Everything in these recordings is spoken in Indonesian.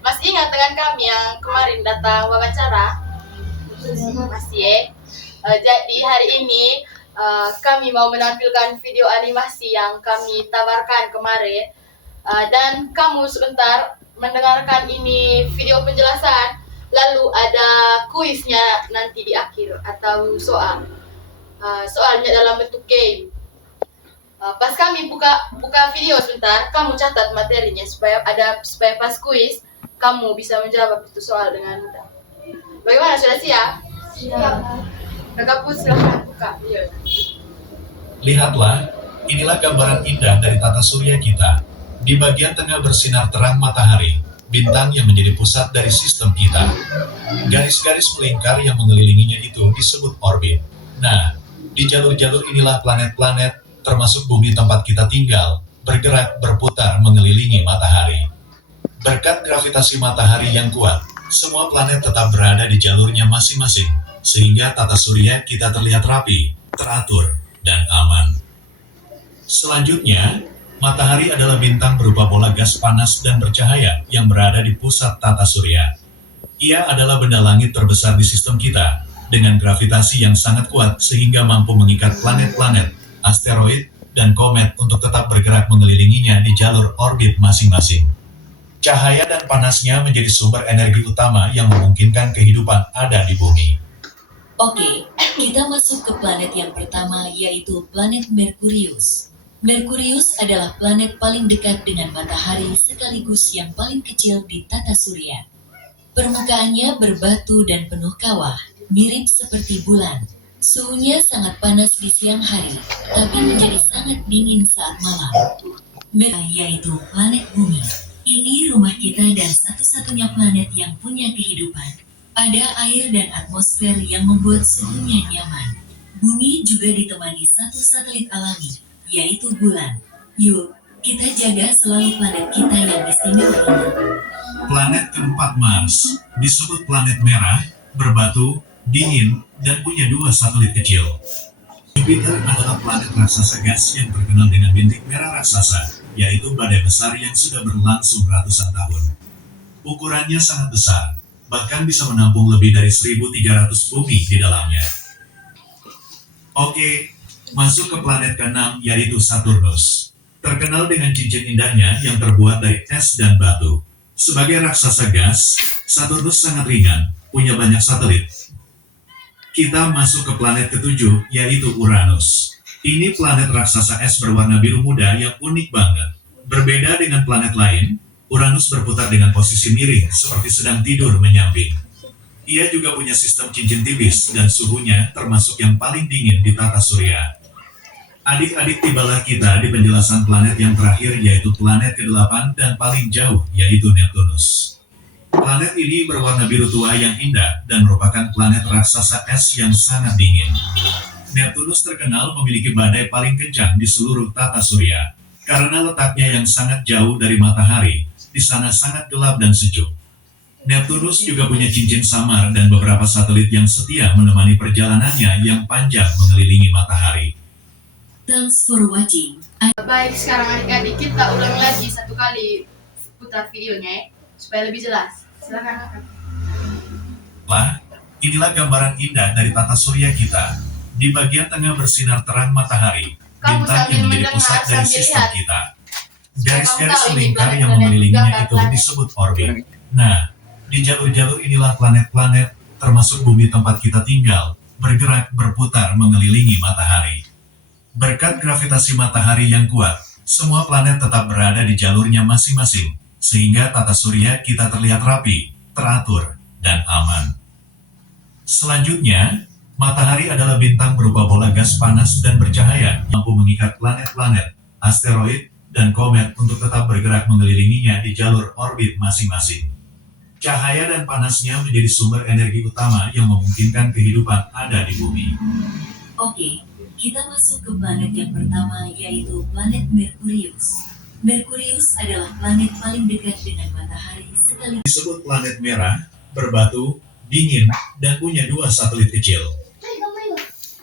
Masih ingat dengan kami yang kemarin datang wawancara? Masih ya? Jadi hari ini kami mau menampilkan video animasi yang kami tawarkan kemarin. Dan kamu sebentar mendengarkan ini video penjelasan, lalu ada kuisnya nanti di akhir atau soal. Soalnya dalam bentuk game. Pas kami buka video sebentar, kamu catat materinya supaya pas kuis kamu bisa menjawab itu soal dengan mudah. Bagaimana, sudah siap? Siap. Kakak Pus, silahkan buka video. Lihatlah, inilah gambaran indah dari tata surya kita. Di bagian tengah bersinar terang matahari, bintang yang menjadi pusat dari sistem kita. Garis-garis melingkar yang mengelilinginya itu disebut orbit. Nah, di jalur-jalur inilah planet-planet, termasuk bumi tempat kita tinggal, bergerak berputar mengelilingi matahari. Berkat gravitasi matahari yang kuat, semua planet tetap berada di jalurnya masing-masing, sehingga tata surya kita terlihat rapi, teratur, dan aman. Selanjutnya, matahari adalah bintang berupa bola gas panas dan bercahaya yang berada di pusat tata surya. Ia adalah benda langit terbesar di sistem kita, dengan gravitasi yang sangat kuat sehingga mampu mengikat planet-planet, asteroid, dan komet untuk tetap bergerak mengelilinginya di jalur orbit masing-masing. Cahaya dan panasnya menjadi sumber energi utama yang memungkinkan kehidupan ada di bumi. Oke, kita masuk ke planet yang pertama, yaitu planet Merkurius. Merkurius adalah planet paling dekat dengan matahari sekaligus yang paling kecil di tata surya. Permukaannya berbatu dan penuh kawah, mirip seperti bulan. Suhunya sangat panas di siang hari, tapi menjadi sangat dingin saat malam. Yaitu planet Bumi. Ini rumah kita dan satu-satunya planet yang punya kehidupan. Ada air dan atmosfer yang membuat suhunya nyaman. Bumi juga ditemani satu satelit alami, yaitu bulan. Yuk, kita jaga selalu planet kita yang istimewa ini. Planet keempat Mars, disebut planet merah, berbatu, dingin, dan punya 2 satelit kecil. Jupiter adalah planet raksasa gas yang terkenal dengan bintik merah raksasa, yaitu badai besar yang sudah berlangsung ratusan tahun. Ukurannya sangat besar, bahkan bisa menampung lebih dari 1.300 bumi di dalamnya. Oke, masuk ke planet ke-6 yaitu Saturnus. Terkenal dengan cincin indahnya yang terbuat dari es dan batu. Sebagai raksasa gas, Saturnus sangat ringan, punya banyak satelit. Kita masuk ke planet ke-7 yaitu Uranus. Ini planet raksasa es berwarna biru muda yang unik banget. Berbeda dengan planet lain, Uranus berputar dengan posisi miring seperti sedang tidur menyamping. Ia juga punya sistem cincin tipis dan suhunya termasuk yang paling dingin di tata surya. Adik-adik, tibalah kita di penjelasan planet yang terakhir yaitu planet ke-8 dan paling jauh yaitu Neptunus. Planet ini berwarna biru tua yang indah dan merupakan planet raksasa es yang sangat dingin. Neptunus terkenal memiliki badai paling kencang di seluruh tata surya. Karena letaknya yang sangat jauh dari matahari, di sana sangat gelap dan sejuk. Neptunus juga punya cincin samar dan beberapa satelit yang setia menemani perjalanannya yang panjang mengelilingi matahari. Thanks for watching. Baik, sekarang adik-adik kita ulangi lagi satu kali putar videonya supaya lebih jelas. Silakan kakak. Inilah gambaran indah dari tata surya kita. Di bagian tengah bersinar terang matahari, bintang yang menjadi pusat dari sistem kita. Garis-garis melingkar yang mengelilinginya itu disebut orbit. Nah, di jalur-jalur inilah planet-planet, termasuk bumi tempat kita tinggal, bergerak berputar mengelilingi matahari. Berkat gravitasi matahari yang kuat, semua planet tetap berada di jalurnya masing-masing, sehingga tata surya kita terlihat rapi, teratur, dan aman. Selanjutnya, matahari adalah bintang berupa bola gas panas dan bercahaya, mampu mengikat planet-planet, asteroid, dan komet untuk tetap bergerak mengelilinginya di jalur orbit masing-masing. Cahaya dan panasnya menjadi sumber energi utama yang memungkinkan kehidupan ada di bumi. Oke, kita masuk ke planet yang pertama, yaitu planet Merkurius. Merkurius adalah planet paling dekat dengan matahari sekaligus Disebut planet merah, berbatu, dingin, dan punya 2 satelit kecil.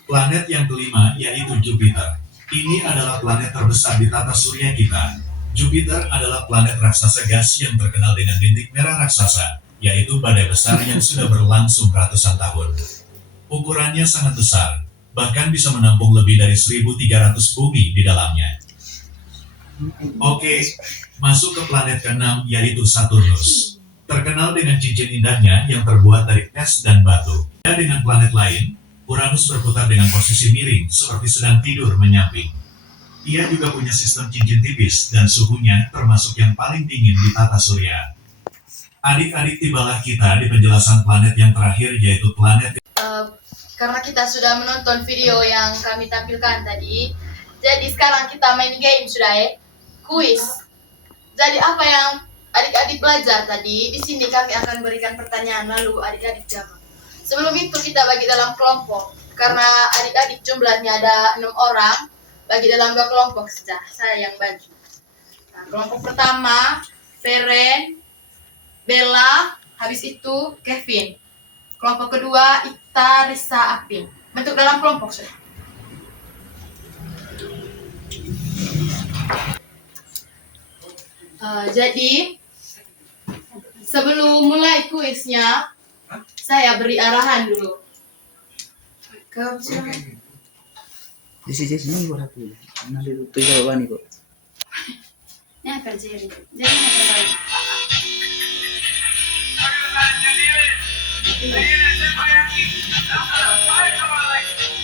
Planet yang kelima yaitu Jupiter. Ini adalah planet terbesar di tata surya kita. Jupiter adalah planet raksasa gas yang terkenal dengan bintik merah raksasa, yaitu badai besar yang sudah berlangsung ratusan tahun. Ukurannya sangat besar, bahkan bisa menampung lebih dari 1.300 bumi di dalamnya. Oke, masuk ke planet ke-6 yaitu Saturnus. Terkenal dengan cincin indahnya yang terbuat dari es dan batu. Dengan planet lain, Uranus berputar dengan posisi miring seperti sedang tidur menyamping. Ia juga punya sistem cincin tipis dan suhunya termasuk yang paling dingin di tata surya. Adik-adik, tibalah kita di penjelasan planet yang terakhir yaitu planet. Karena kita sudah menonton video yang kami tampilkan tadi, jadi sekarang kita main game sudah ya, kuis. Jadi apa yang adik-adik belajar tadi, di sini kami akan berikan pertanyaan lalu adik-adik jawab. Sebelum itu kita bagi dalam kelompok, karena adik-adik jumlahnya ada 6 orang, bagi dalam 2 kelompok saja, saya yang bagi. Nah, kelompok pertama, Feren, Bella, habis itu Kevin. Kelompok kedua, Ita, Risa, Apin. Bentuk dalam kelompok sudah. Jadi, sebelum mulai kuisnya, saya beri arahan dulu. Di sini buat apa? Nanti itu jawaban kok. Ya, jadi terbaik.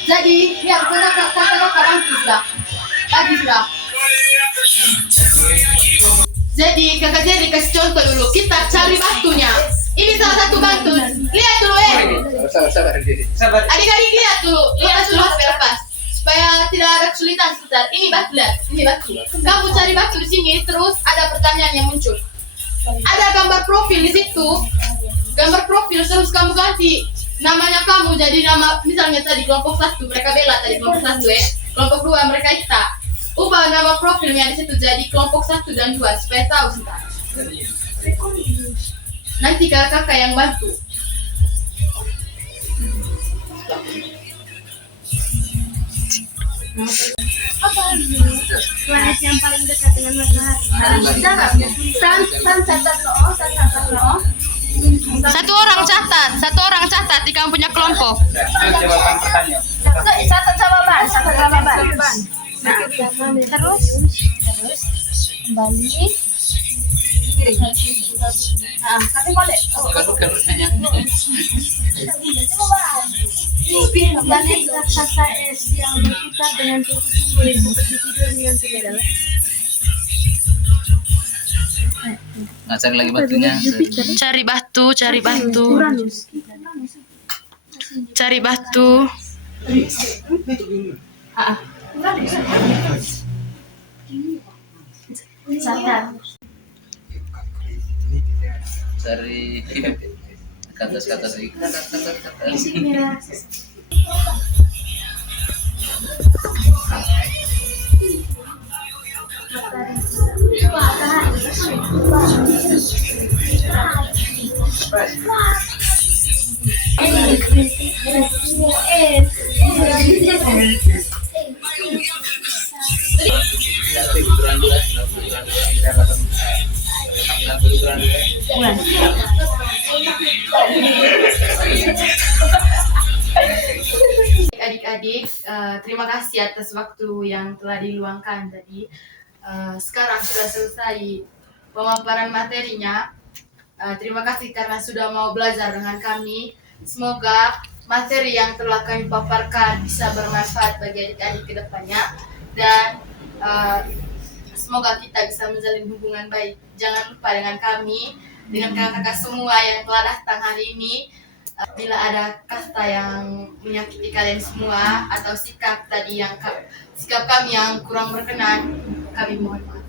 Jadi, ya, kakak bantu sudah. Bagi sudah. Jadi, kakak Jerry kasih contoh dulu. Kita cari batunya. Ini salah satu batu. Lihat dulu Sabar. Adik-adik lihat dulu. Lihat dulu HP lepas. Supaya tidak ada kesulitan sebentar. Ini batu, lihat. Ini batu. Kamu cari batu di sini, terus ada pertanyaan yang muncul. Ada gambar profil di situ. Gambar profil terus kamu ganti namanya kamu jadi nama, misalnya tadi kelompok 1 mereka Bella, tadi kelompok 1 ya. Kelompok 2 mereka Ita. Ubah nama profilnya di situ jadi kelompok 1 dan 2 supaya tahu sebentar. Nanti kakak yang bantu. Planet yang paling dekat dengan matahari. Satu orang catat di kamu punya kelompok. Jawaban pertanyaan. Satu jawaban. Nah, terus kembali. Nah, tapi boleh. Planet raksasa es yang berputar dengan posisi seperti tidur dengan tidak. Nah, cari lagi batunya. Cari batu. Cari batu. Cari kata-kata Adik-adik, terima kasih atas waktu yang telah diluangkan tadi. Sekarang sudah selesai pemaparan materinya. Terima kasih karena sudah mau belajar dengan kami. Semoga materi yang telah kami paparkan bisa bermanfaat bagi adik-adik ke depannya. Dan semoga kita bisa menjalin hubungan baik. Jangan lupa dengan kami, dengan kakak-kakak semua yang telah datang hari ini. Bila ada kata yang menyakiti kalian semua atau sikap kami yang kurang berkenan, kami mohon maaf.